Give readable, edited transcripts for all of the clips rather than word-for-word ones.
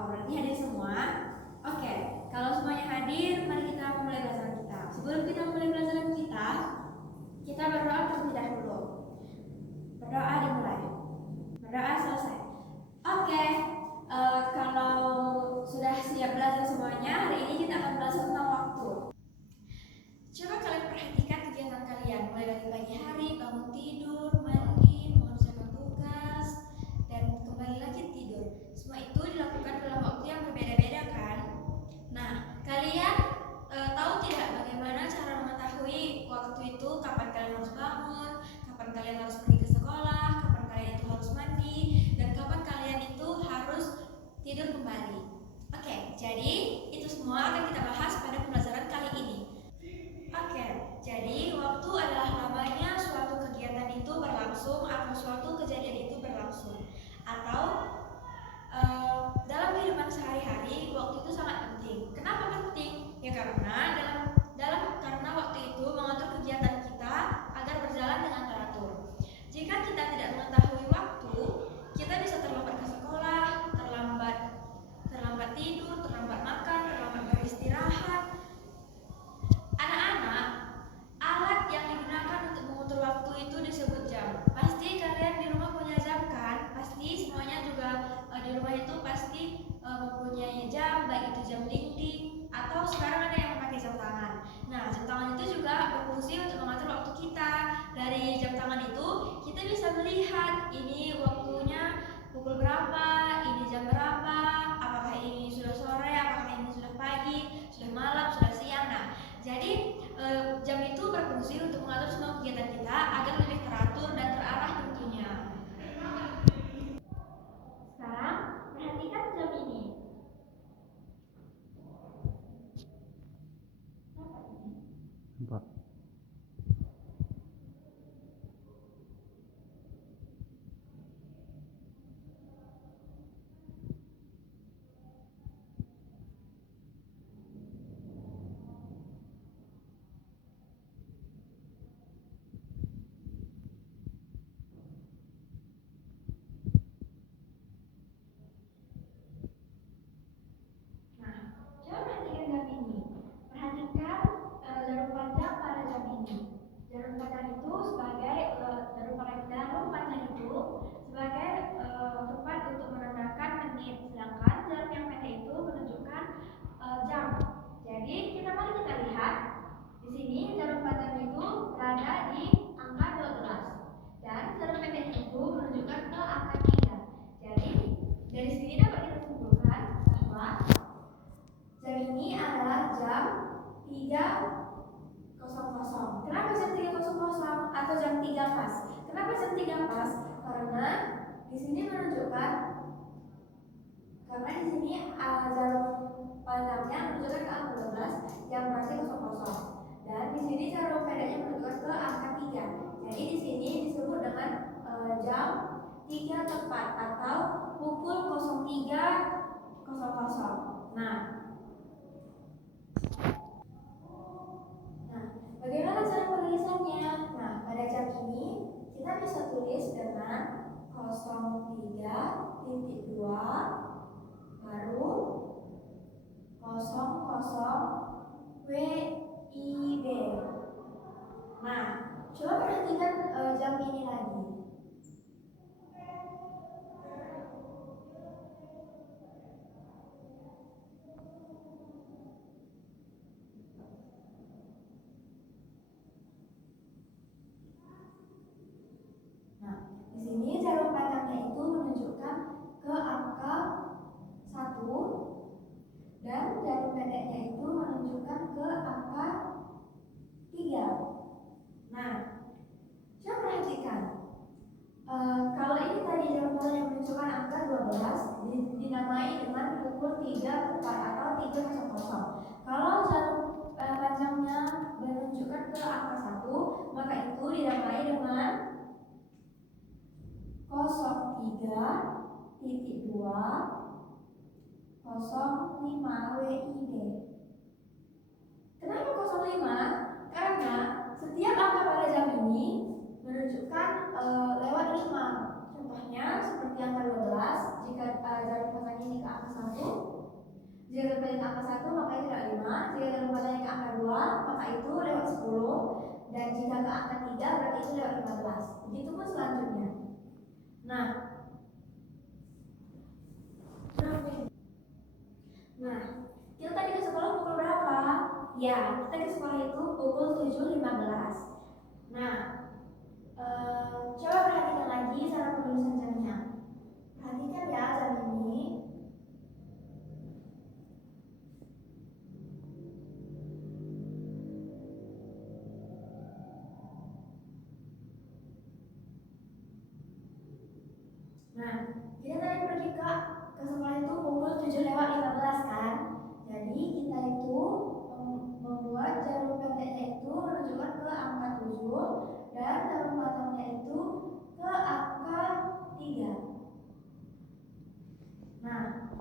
Oh, berarti hadir semua. Oke, kalau semuanya hadir, mari kita mulai pelajaran kita. Sebelum kita mulai pelajaran kita berdoa terlebih dahulu. Berdoa dimulai. Berdoa selesai. Oke, kalau sudah siap belajar semuanya, hari ini kita akan belajar tentang waktu. Coba kalian perhatikan kegiatan kalian, mulai dari pagi hari, bangun tidur, mandi, mengerjakan tugas, dan kembali lagi tidur. Semua itu dilakukan dalam waktu yang berbeda-beda kan? Nah, kalian tahu tidak bagaimana cara mengetahui waktu itu, kapan kalian harus bangun, kapan kalian harus pergi ke sekolah, kapan kalian itu harus mandi, dan kapan kalian itu harus tidur kembali. Oke, jadi itu semua akan kita bahas pada pembelajaran kali ini. Oke, jadi waktu adalah lamanya suatu kegiatan itu berlangsung atau suatu kejadian itu berlangsung. Atau dalam kehidupan sehari-hari waktu itu sangat penting. Kenapa penting? Ya karena karena waktu itu mengatur kegiatan kita agar berjalan dengan teratur. Jika kita tidak mengetahui waktu, kita bisa terlambat ke sekolah, terlambat tidur, terlambat makan, terlambat beristirahat. Anak-anak, alat yang digunakan untuk mengukur waktu itu disebut jam. Pasti kalian di rumah punya jam kan? Pasti semuanya juga di rumah itu pasti mempunyai jam, baik itu jam dinding atau sekarang ada yang pakai jam tangan. Nah, jam tangan itu juga berfungsi untuk mengatur waktu kita. Dari jam tangan itu kita bisa melihat ini waktunya pukul berapa, ini jam berapa, apakah ini sudah sore, apakah ini sudah pagi, sudah malam, sudah siang. Nah, jadi jam itu berfungsi untuk mengatur semua kegiatan kita agar lebih teratur dan terarah tentunya. Sekarang perhatikan jam ini. Pak. Coba perhatikan jam ini. Perhatikan jarum panjang pada jam ini. Jarum panjang itu sebagai tempat untuk menandakan menit, sedangkan jarum yang pendek itu menunjukkan jam. Jadi mari kita lihat di sini jarum panjang itu berada di angka 12 dan jarum pendek itu menunjukkan ke angka 3. Jadi dari sini dapat kita simpulkan bahwa jam ini adalah jam 3.00. Kenapa jam 3.00 atau jam 3 pas? Kenapa jam 3 pas? Karena di sini menunjukkan jarum panjangnya menunjukkan ke angka 12 yang berarti 00. Dan di sini jarum pendeknya menunjukkan ke angka 3. Jadi di sini disebut dengan jam 3 tepat atau pukul 03.00. Nah, bagaimana cara penulisannya? Nah, pada jam ini kita bisa tulis dengan 03.2 baru 00 WIB. Nah, coba perhatikan jam ini lagi. Di sini jarum panjangnya itu menunjukkan ke angka 1 dan jarum pendeknya itu menunjukkan ke angka 3. Nah, coba perhatikan. Kalau ini tadi jarum panjang yang menunjukkan angka 12 dinamai dengan pukul 3 tepat atau 3.00. Kalau jarum panjangnya menunjukkan ke angka 1, maka itu dinamai dengan 03.2 05 WIB. Kenapa 05? Karena setiap angka pada jam ini menunjukkan lewat 5. Contohnya seperti angka 12, jika jarum panjang ini ke angka 1, angka 1 maka itu lewat 5. Jika lompatannya ke angka 2 maka itu lewat 10. Dan jika ke angka 3 berarti itu lewat 15. Begitupun selanjutnya. Nah, kita tadi ke sekolah pukul berapa? Ya, kita ke sekolah itu pukul 7.15. Nah, coba perhatikan lagi cara penulisan jamnya. Perhatikan ya jam ini. Nah, kita tadi pergi ke sekolah itu pukul 7.15 kan? Jadi kita itu membuat jarum pendeknya itu menunjukkan ke angka 7 dan jarum panjangnya itu ke angka 3. Nah,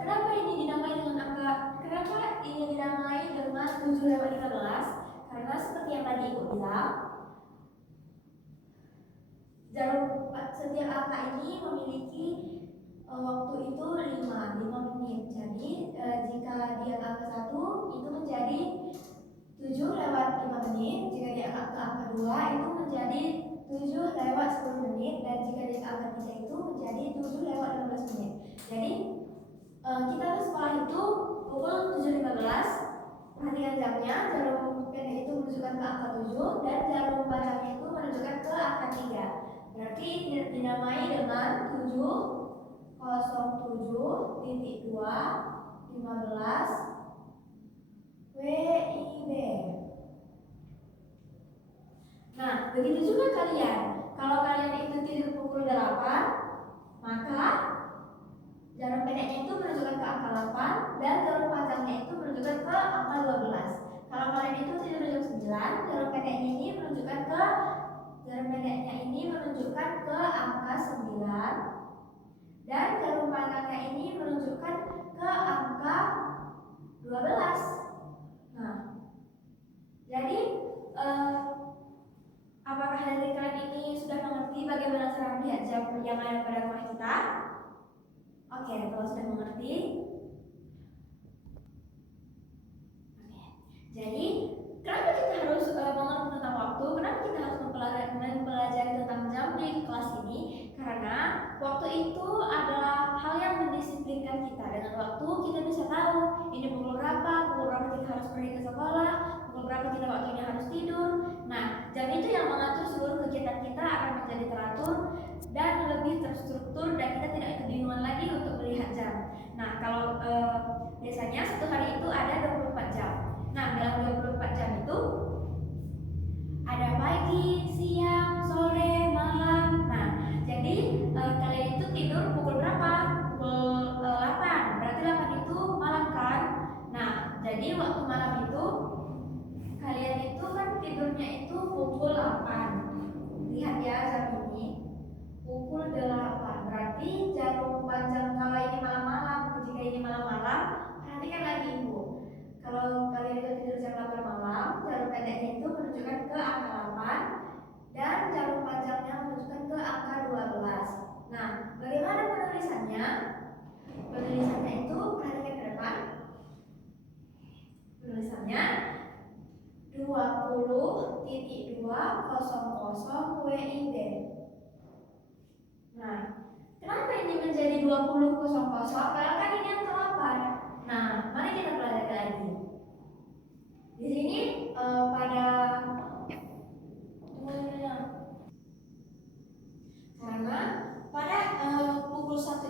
kenapa ini dinamai dengan angka? Kenapa ini dinamai dengan 7.15? Karena seperti yang tadi Ibu bilang, setiap angka ini memiliki waktu itu 5 menit. Jadi jika dia ke angka 1 itu menjadi 7 lewat 5 menit. Jika dia ke angka 2 itu menjadi 7 lewat 10 menit. Dan jika dia ke angka 3 itu menjadi 7 lewat 15 menit. Jadi kita ke sekolah itu pukul 7.15. Perhatikan jamnya, jarum pendek itu menunjukkan ke angka 7 dan jarum panjangnya itu menunjukkan ke angka 3. Berarti dinamai dengan 7.07.2.15 WIB. Nah, begitu juga kalian. Kalau kalian itu tidur pukul 8, maka jarum pendeknya itu menunjukkan ke angka 8 dan jarum panjangnya itu menunjukkan ke angka 12. Kalau kalian itu tidur jam 9, jarum pendeknya ini menunjukkan ke angka 9 dan jarum panjangnya ini menunjukkan ke angka 12. Nah, jadi apakah dari kalian ini sudah mengerti bagaimana cara melihat jam yang ada pada rumah kita? Oke, kalau sudah mengerti. Oke. Jadi, kenapa kita harus mengerti tentang waktu? Kenapa kita harus mempelajari tentang jam di kelas ini? Karena waktu itu adalah hal yang mendisiplinkan kita. Dengan waktu kita bisa tahu ini pukul berapa kita harus pergi ke sekolah, pukul berapa kita waktunya harus tidur. Nah, jam itu yang mengatur seluruh kegiatan kita akan menjadi teratur dan lebih terstruktur dan kita tidak kebingungan lagi untuk melihat jam. Nah, kalau biasanya satu hari itu ada 24 jam. Nah, dalam 24 jam itu ada pagi, siang, sore, malam. Nah, jadi kalian itu tidur pukul berapa? Pukul 8. Berarti 8 itu malam kan? Nah, jadi waktu malam itu kalian itu kan tidurnya itu pukul 8. Lihat ya jam ini. Pukul 8. Berarti jarum panjang kalau ini malam-malam. Jika ini malam-malam, perhatikan lagi Ibu. Kalau kalian itu tidur jam 8 malam, jarum pendeknya itu menunjukkan ke angka 8 dan jarum panjangnya menunjukkan ke angka 12. Nah, bagaimana penulisannya? Penulisannya itu perhatikan ke depan. Penulisannya 20.200 WIB. Nah, kenapa ini menjadi 20.00? Padahal kan ini yang ke-8. Nah, mari kita pelajari lagi. Di sini karena pada pukul 1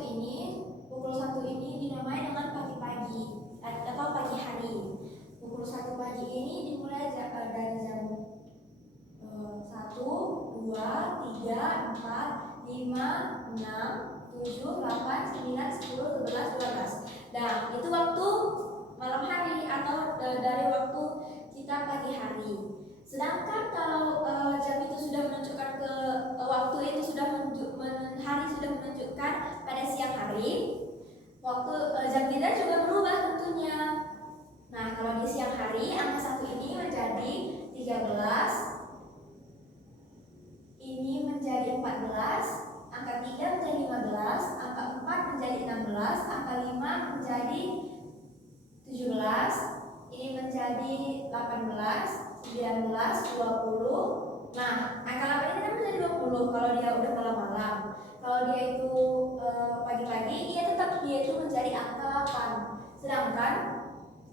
ini dinamai dengan pagi-pagi atau pagi hari. Pukul 1 pagi ini dimulai dari jam 1, 2, 3, 4, 5, 6, 7, 8, 9, 10, 11, 12. Nah, itu waktu malam hari atau dari waktu kita pagi hari. Sedangkan kalau jam itu sudah menunjukkan ke waktu itu sudah hari sudah menunjukkan pada siang hari, waktu jam kita juga berubah tentunya. Nah, kalau di siang hari angka 1 ini menjadi 13, ini menjadi 14, angka 3 menjadi 15, angka 4 menjadi 16, angka 5 menjadi menjadi 18, 19, 20. Nah, angka 8 ini kan menjadi 20 kalau dia udah malam-malam. Kalau dia itu pagi-pagi, dia itu menjadi angka 8. Sedangkan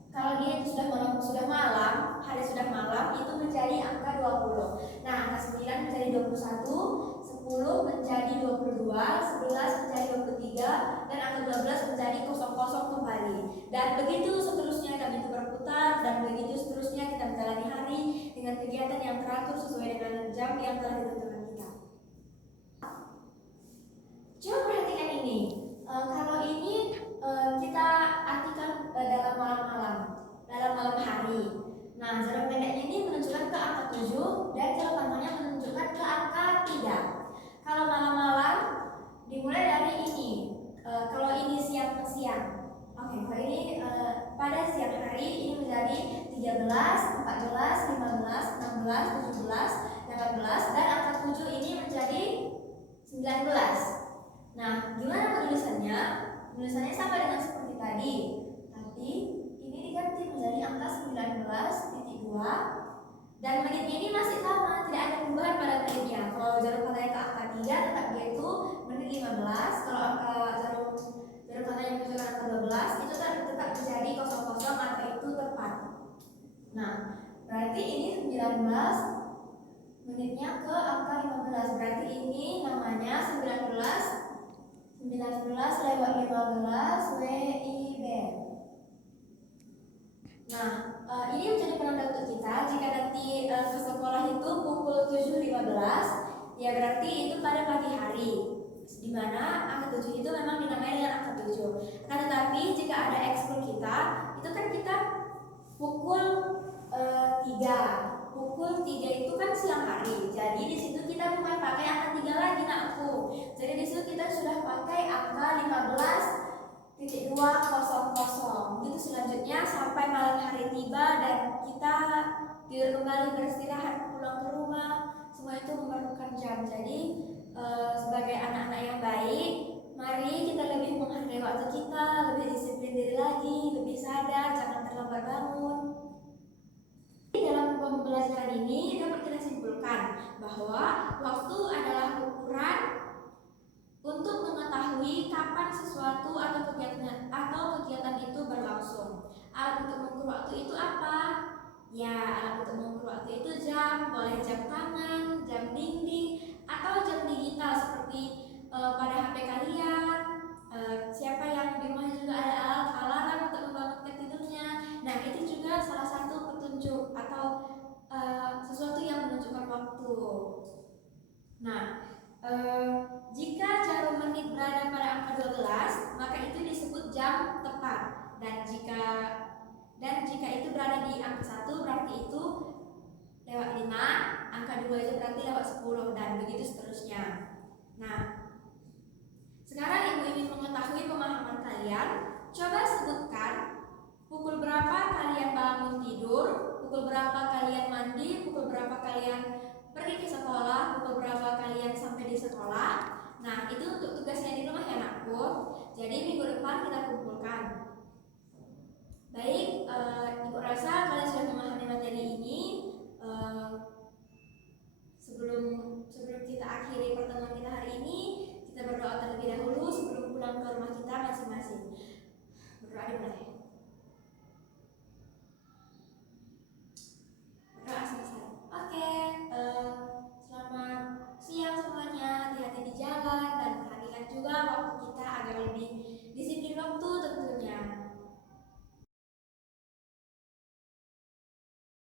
kalau dia itu sudah malam, hari sudah malam, itu menjadi angka 20. Nah, angka 9 menjadi 21, 10 menjadi 22, 11 menjadi 23, dan angka 12 menjadi 00 kembali. Dan begitu seterusnya kami itu berputar, dan begitu seterusnya kita menjalani hari dengan kegiatan yang teratur sesuai dengan jam yang telah ditentukan kita. Coba perhatikan ini. Kalau ini kita artikan dalam malam hari. Nah, jarak pendeknya ini menunjukkan ke angka 7 dan jarak panjangnya menunjukkan ke angka 3. Kalau malam-malam dimulai dari ini. Kalau ini siang ke siang. Oke, kalau ini pada siang hari ini menjadi 13, 14, 15, 16, 17, 18, dan angka 7 ini menjadi 19. Nah, gimana penulisannya? Penulisannya sama dengan seperti tadi, tapi ini diganti menjadi angka 19.2, dan menit ini masih sama, tidak ada perubahan pada menitnya. Kalau jarum katanya ke angka 3, tetap dia itu menit 15. Kalau angka jarum katanya menunjukkan angka 12, itu tetap menjadi 00 atau itu tepat. Nah, berarti ini 19 menitnya ke angka 15, berarti ini namanya 19 lewat 15 WIB. Nah, ini menjadi penanda untuk kita. Jika nanti ke sekolah itu pukul 7.15, ya berarti itu pada pagi hari, di mana angka 7 itu memang dinamai dengan angka 7. Akan tetapi jika ada ekskul kita, itu kan kita pukul 3. Pukul 3 itu kan siang hari. Jadi di situ kita bukan pakai angka 3 lagi, nakku. Jadi di situ kita sudah pakai angka 15.200. Begitu selanjutnya sampai malam hari tiba dan kita tidur kembali, beristirahat, pulang ke rumah. Semua itu memerlukan jam. Jadi sebagai anak-anak yang baik, mari kita lebih menghargai waktu kita, lebih disiplin diri lagi, lebih sadar, jangan terlambat bangun. Dalam pembelajaran ini dapat kita simpulkan bahwa waktu adalah ukuran untuk mengetahui kapan sesuatu atau kegiatan itu berlangsung. Alat untuk mengukur waktu itu apa? Ya, alat untuk mengukur waktu itu jam, boleh jam tangan, jam dinding, atau jam digital seperti pada HP kalian. Siapa yang di rumah juga ada alarm untuk membangunkan tidurnya. Nah, itu juga salah satu petunjuk atau sesuatu yang menunjukkan waktu. Nah, jika jarum menit berada pada angka 12, maka itu disebut jam tepat. Dan jika itu berada di angka 1, berarti itu lewat 5, angka 2 itu berarti lewat 10, dan begitu seterusnya. Nah, sekarang ibu ingin mengetahui pemahaman kalian. Coba sebutkan pukul berapa kalian bangun tidur, pukul berapa kalian mandi, pukul berapa kalian pergi ke sekolah, pukul berapa kalian sampai di sekolah. Nah, itu untuk tugasnya di rumah ya, nakku. Jadi minggu depan kita kumpulkan. Baik, Ibu rasa kalian sudah memahami materi ini.